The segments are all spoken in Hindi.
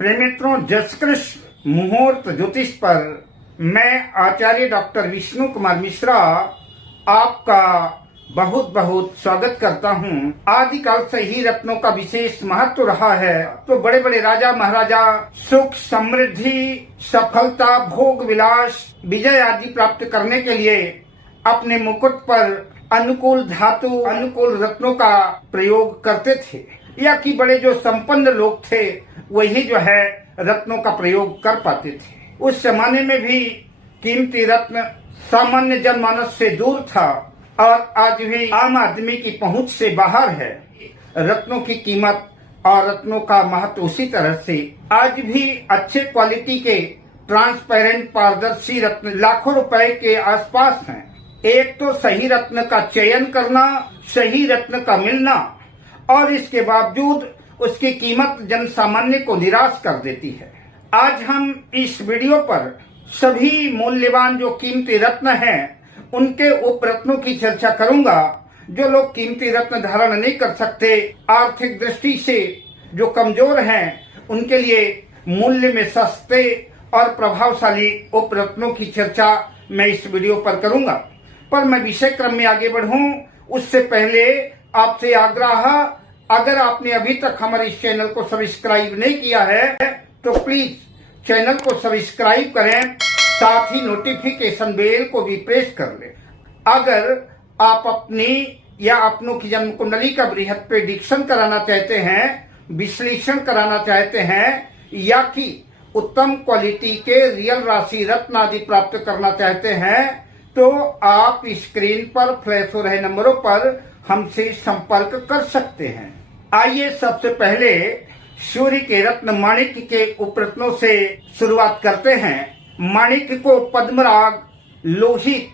प्रिय मित्रों, जसकृष्ण मुहूर्त ज्योतिष पर मैं आचार्य डॉक्टर विष्णु कुमार मिश्रा आपका बहुत बहुत स्वागत करता हूं। आदिकाल से ही रत्नों का विशेष महत्व रहा है। तो बड़े बड़े राजा महाराजा सुख समृद्धि सफलता भोग विलास विजय आदि प्राप्त करने के लिए अपने मुकुट पर अनुकूल धातु अनुकूल रत्नों का प्रयोग करते थे, या कि बड़े जो संपन्न लोग थे वही जो है रत्नों का प्रयोग कर पाते थे। उस जमाने में भी कीमती रत्न सामान्य जनमानस से दूर था और आज भी आम आदमी की पहुंच से बाहर है। रत्नों की कीमत और रत्नों का महत्व उसी तरह से आज भी अच्छे क्वालिटी के ट्रांसपेरेंट पारदर्शी रत्न लाखों रुपए के आसपास हैं। एक तो सही रत्न का चयन करना, सही रत्न का मिलना, और इसके बावजूद उसकी कीमत जन सामान्य को निराश कर देती है। आज हम इस वीडियो पर सभी मूल्यवान जो कीमती रत्न हैं उनके उपरत्नों की चर्चा करूंगा। जो लोग कीमती रत्न धारण नहीं कर सकते, आर्थिक दृष्टि से जो कमजोर हैं, उनके लिए मूल्य में सस्ते और प्रभावशाली उपरत्नों की चर्चा मैं इस वीडियो पर करूंगा। पर मैं विषय क्रम में आगे बढ़ूं उससे पहले आपसे आग्रह, अगर आपने अभी तक हमारे इस चैनल को सब्सक्राइब नहीं किया है तो प्लीज चैनल को सब्सक्राइब करें, साथ ही नोटिफिकेशन बेल को भी प्रेस कर लें। अगर आप अपनी या अपनों की जन्म कुंडली का बृहद प्रेडिक्शन कराना चाहते हैं, विश्लेषण कराना चाहते हैं, या कि उत्तम क्वालिटी के रियल राशि रत्न आदि प्राप्त करना चाहते हैं, तो आप स्क्रीन पर फ्लैश हो रहे नंबरों पर हमसे संपर्क कर सकते हैं। आइए सबसे पहले सूर्य के रत्न माणिक्य के उपरत्नों से शुरुआत करते हैं। माणिक्य को पद्मराग, लोहित,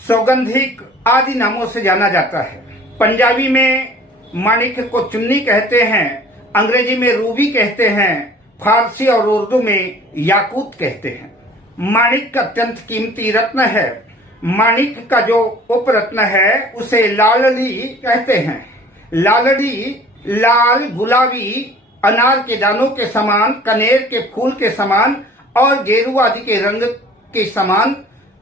सौगंधिक आदि नामों से जाना जाता है। पंजाबी में माणिक्य को चुन्नी कहते हैं, अंग्रेजी में रूबी कहते हैं, फारसी और उर्दू में याकूत कहते हैं। माणिक्य अत्यंत कीमती रत्न है। माणिक्य का जो उपरत्न है उसे लालड़ी कहते हैं। लालड़ी लाल गुलाबी अनार के दानों के समान, कनेर के फूल के समान और गेरुआ आदि के रंग के समान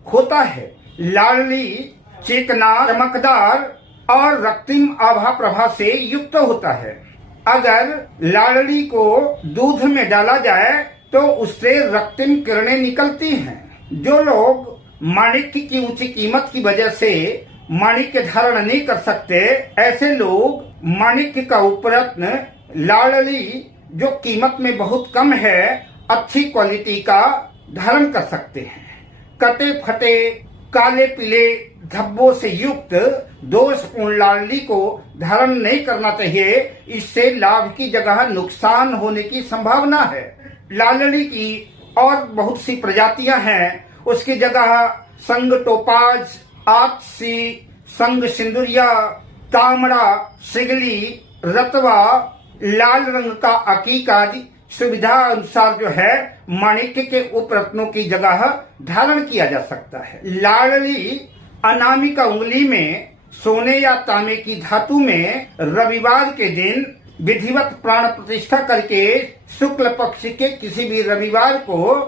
होता है। लालड़ी चिकना, चमकदार और रक्तिम आभा प्रभा से युक्त होता है। अगर लालड़ी को दूध में डाला जाए तो उससे रक्तिम किरणें निकलती हैं। जो लोग माणिक्य की ऊंची कीमत की वजह से माणिक्य धारण नहीं कर सकते, ऐसे लोग माणिक्य का उपरत्न लालड़ी जो कीमत में बहुत कम है, अच्छी क्वालिटी का धारण कर सकते हैं। कटे फटे काले पीले धब्बों से युक्त दोषपूर्ण लालड़ी को धारण नहीं करना चाहिए। इससे लाभ की जगह नुकसान होने की संभावना है। लालड़ी की और बहुत सी प्रजातियां हैं, उसकी जगह संग टोपाज, आक्सी, संग सिंदुरिया, तामड़ा, सिगली, रतवा, लाल रंग का अकीक आदि सुविधा अनुसार जो है माणिक्य के उपरत्नों की जगह धारण किया जा सकता है। लालड़ी अनामिका उंगली में सोने या तांबे की धातु में रविवार के दिन विधिवत प्राण प्रतिष्ठा करके शुक्ल पक्ष के किसी भी रविवार को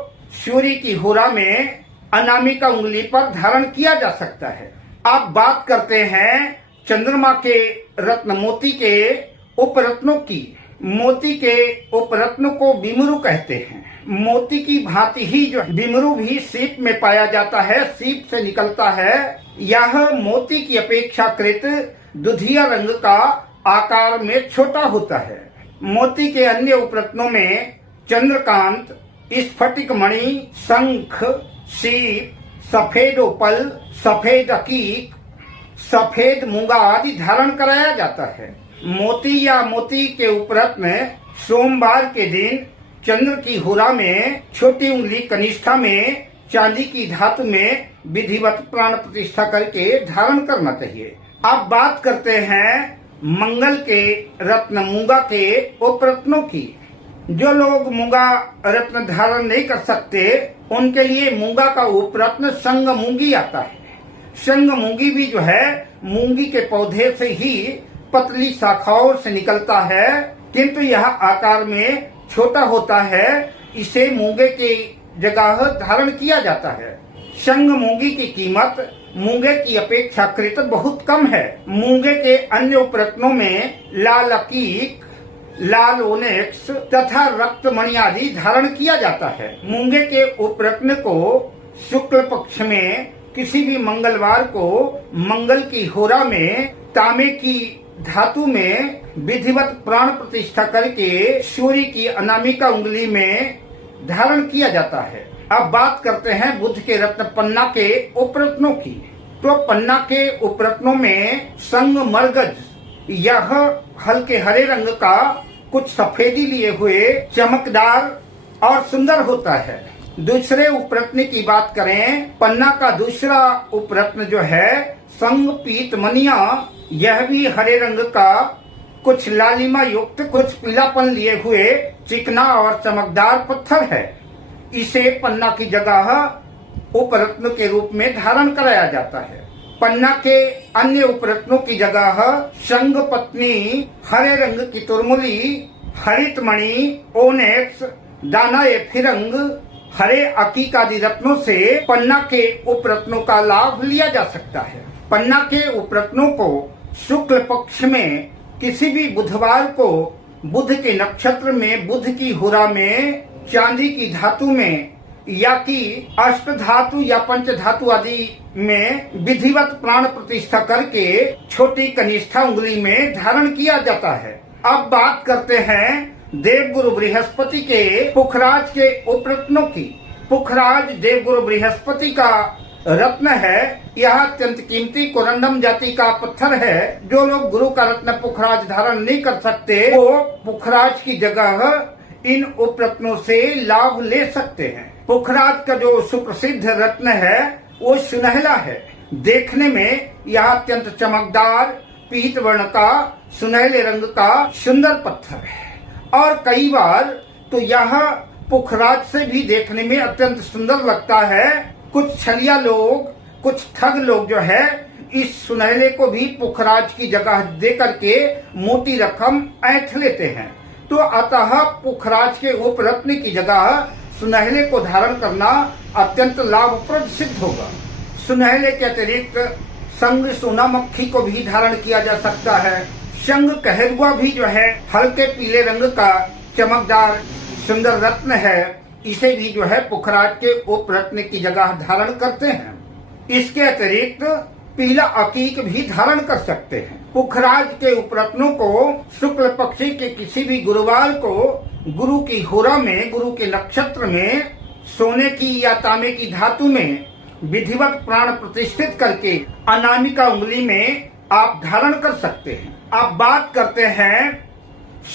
सूर्य की होरा में अनामिका उंगली पर धारण किया जा सकता है। आप बात करते हैं चंद्रमा के रत्न मोती के उपरत्नों की। मोती के उपरत्न को बिमरू कहते हैं। मोती की भांति ही जो बिमरू भी सीप में पाया जाता है, सीप से निकलता है। यह मोती की अपेक्षाकृत दुधिया रंग का आकार में छोटा होता है। मोती के अन्य उपरत्नों में चंद्रकांत, स्फटिक मणि, शंख, सीप, सफेद ओपल, सफेद अकीक, सफेद मूंगा आदि धारण कराया जाता है। मोती या मोती के उपरत्न सोमवार के दिन चंद्र की हुरा में छोटी उंगली कनिष्ठा में चांदी की धातु में विधिवत प्राण प्रतिष्ठा करके धारण करना चाहिए। अब बात करते हैं मंगल के रत्न मूंगा के उपरत्नों की। जो लोग मूंगा रत्न धारण नहीं कर सकते उनके लिए मूंगा का उपरत्न संग मूंगी आता है। संग मूंगी भी जो है मूंगी के पौधे से ही पतली शाखाओं से निकलता है, किंतु यह आकार में छोटा होता है, इसे मूंगे की जगह धारण किया जाता है। शंग मूंगी की कीमत मूंगे की अपेक्षाकृत बहुत कम है। मूंगे के अन्य उपरत्नों में लाल अकीक, लाल ओनेक्स तथा रक्तमणि आदि धारण किया जाता है। मूंगे के उपरत्न को शुक्ल पक्ष में किसी भी मंगलवार को मंगल की होरा में तांबे की धातु में विधिवत प्राण प्रतिष्ठा करके सूर्य की अनामिका उंगली में धारण किया जाता है। अब बात करते हैं बुध के रत्न पन्ना के उपरत्नों की। तो पन्ना के उपरत्नों में संग मरगज, यह हल्के हरे रंग का कुछ सफेदी लिए हुए चमकदार और सुंदर होता है। दूसरे उपरत्न की बात करें, पन्ना का दूसरा उपरत्न जो है संग पीत मनिया, यह भी हरे रंग का कुछ लालिमा युक्त कुछ पीलापन लिए हुए चिकना और चमकदार पत्थर है। इसे पन्ना की जगह उपरत्न के रूप में धारण कराया जाता है। पन्ना के अन्य उपरत्नों की जगह शंग पत्नी, हरे रंग की तुरमुली, हरित मणि, ओनेक्स, दाना ए फिरंग, हरे अकीक आदि रत्नों से पन्ना के उपरत्नों का लाभ लिया जा सकता है। पन्ना के उपरत्नों को शुक्ल पक्ष में किसी भी बुधवार को बुध के नक्षत्र में बुध की हुरा में चांदी की धातु में या कि अष्ट धातु या पंच धातु आदि में विधिवत प्राण प्रतिष्ठा करके छोटी कनिष्ठा उंगली में धारण किया जाता है। अब बात करते हैं देवगुरु बृहस्पति के पुखराज के उपरत्नों की। पुखराज देवगुरु बृहस्पति का रत्न है। यह अत्यंत कीमती कोरंडम जाति का पत्थर है। जो लोग गुरु का रत्न पुखराज धारण नहीं कर सकते, वो पुखराज की जगह इन उपरत्नों से लाभ ले सकते हैं। पुखराज का जो सुप्रसिद्ध रत्न है वो सुनहला है। देखने में यह अत्यंत चमकदार पीत वर्ण का सुनहले रंग का सुंदर पत्थर है और कई बार तो यह पुखराज से भी देखने में अत्यंत सुंदर लगता है। कुछ छलिया लोग, कुछ ठग लोग जो है इस सुनहले को भी पुखराज की जगह दे करके मोटी रकम ऐंठ लेते हैं। तो अतः पुखराज के उपरत्न की जगह सुनहले को धारण करना अत्यंत लाभप्रद सिद्ध होगा। सुनहले के अतिरिक्त संग सोना मक्खी को भी धारण किया जा सकता है। शंग कहरुआ भी जो है हल्के पीले रंग का चमकदार सुंदर रत्न है। इसे भी जो है पुखराज के उपरत्न की जगह धारण करते हैं। इसके अतिरिक्त पीला अकीक भी धारण कर सकते हैं। पुखराज के उपरत्नों को शुक्ल पक्ष के किसी भी गुरुवार को गुरु की होरा में, गुरु के नक्षत्र में सोने की या तांबे की धातु में विधिवत प्राण प्रतिष्ठित करके अनामिका उंगली में आप धारण कर सकते हैं। अब बात करते हैं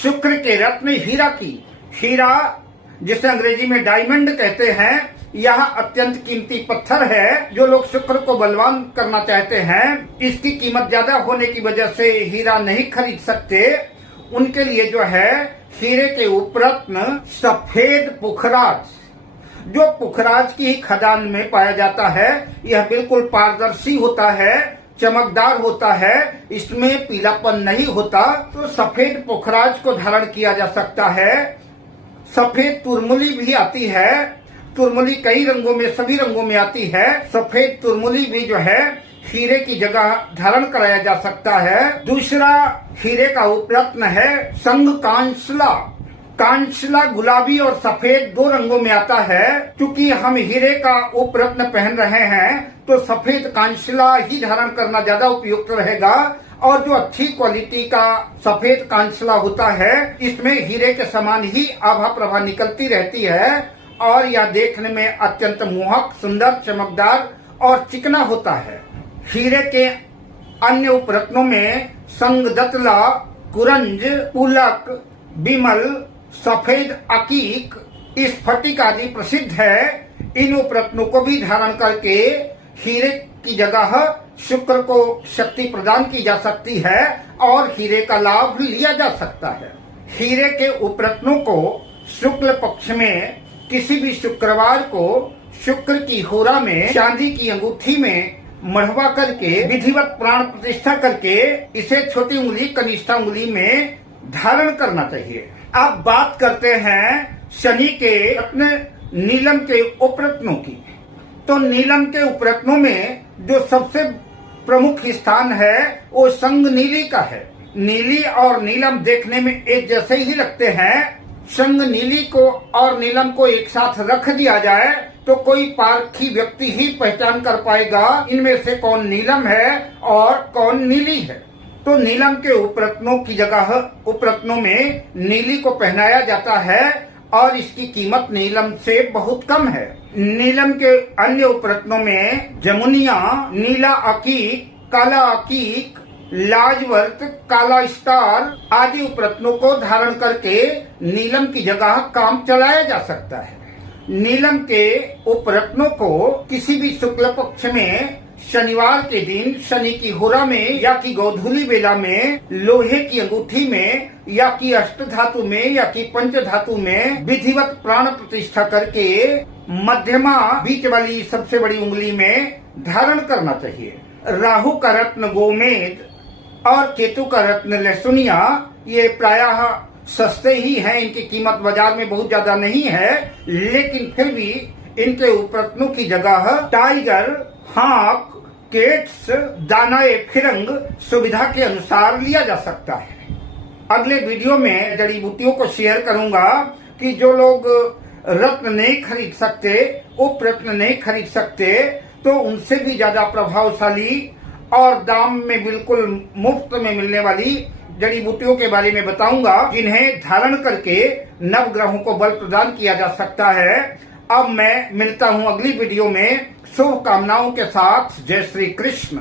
शुक्र के रत्न हीरा की। हीरा जिसे अंग्रेजी में डायमंड कहते हैं, यह अत्यंत कीमती पत्थर है। जो लोग शुक्र को बलवान करना चाहते हैं, इसकी कीमत ज्यादा होने की वजह से हीरा नहीं खरीद सकते, उनके लिए जो है हीरे के उपरत्न सफेद पुखराज, जो पुखराज की खदान में पाया जाता है, यह बिल्कुल पारदर्शी होता है, चमकदार होता है, इसमें पीलापन नहीं होता। तो सफेद पुखराज को धारण किया जा सकता है। सफेद तुरमुली भी आती है। तुरमुली कई रंगों में, सभी रंगों में आती है। सफेद तुरमुली भी जो है हीरे की जगह धारण कराया जा सकता है। दूसरा हीरे का उपरत्न है संग कांसला। कांसला गुलाबी और सफेद दो रंगों में आता है। क्योंकि हम हीरे का उपरत्न पहन रहे हैं तो सफेद कांसला ही धारण करना ज्यादा उपयुक्त रहेगा। और जो अच्छी क्वालिटी का सफेद कांसला होता है, इसमें हीरे के समान ही आभा प्रभा निकलती रहती है और यह देखने में अत्यंत मोहक, सुंदर, चमकदार और चिकना होता है। हीरे के अन्य उपरत्नों में संगदतला, कुरंज, पुलक, बिमल, सफेद अकीक, स्फटिक आदि प्रसिद्ध है। इन उपरत्नों को भी धारण करके हीरे की जगह शुक्र को शक्ति प्रदान की जा सकती है और हीरे का लाभ लिया जा सकता है। हीरे के उपरत्नों को शुक्ल पक्ष में किसी भी शुक्रवार को शुक्र की होरा में चांदी की अंगूठी में मढ़वा करके विधिवत प्राण प्रतिष्ठा करके इसे छोटी उंगली, कनिष्ठा उंगली में धारण करना चाहिए। अब बात करते हैं शनि के अपने नीलम के उपरत्नों की। तो नीलम के उपरत्नों में जो सबसे प्रमुख स्थान है वो संग नीली का है। नीली और नीलम देखने में एक जैसे ही लगते हैं। संग नीली को और नीलम को एक साथ रख दिया जाए तो कोई पारखी व्यक्ति ही पहचान कर पाएगा इनमें से कौन नीलम है और कौन नीली है। तो नीलम के उपरत्नों की जगह उपरत्नों में नीली को पहनाया जाता है और इसकी कीमत नीलम से बहुत कम है। नीलम के अन्य उपरत्नों में जमुनिया, नीला अकीक, काला अकीक, लाजवर्त, काला स्टार आदि उपरत्नों को धारण करके नीलम की जगह काम चलाया जा सकता है। नीलम के उपरत्नों को किसी भी शुक्ल पक्ष में शनिवार के दिन शनि की होरा में या की गोधूली बेला में लोहे की अंगूठी में या की अष्ट धातु में या की पंच धातु में विधिवत प्राण प्रतिष्ठा करके मध्यमा बीच वाली सबसे बड़ी उंगली में धारण करना चाहिए। राहु का रत्न गोमेद और केतु का रत्न लहसुनिया ये प्रायः सस्ते ही हैं, इनकी कीमत बाजार में बहुत ज्यादा नहीं है, लेकिन फिर भी इनके उपरत्नों की जगह टाइगर, हाक, केट्स, दानाए फिरंग सुविधा के अनुसार लिया जा सकता है। अगले वीडियो में जड़ी बूटियों को शेयर करूंगा कि जो लोग रत्न नहीं खरीद सकते, उपरत्न नहीं खरीद सकते, तो उनसे भी ज्यादा प्रभावशाली और दाम में बिल्कुल मुफ्त में मिलने वाली जड़ी बूटियों के बारे में बताऊंगा जिन्हें धारण करके नवग्रहों को बल प्रदान किया जा सकता है। अब मैं मिलता हूं अगली वीडियो में शुभकामनाओं के साथ। जय श्री कृष्ण।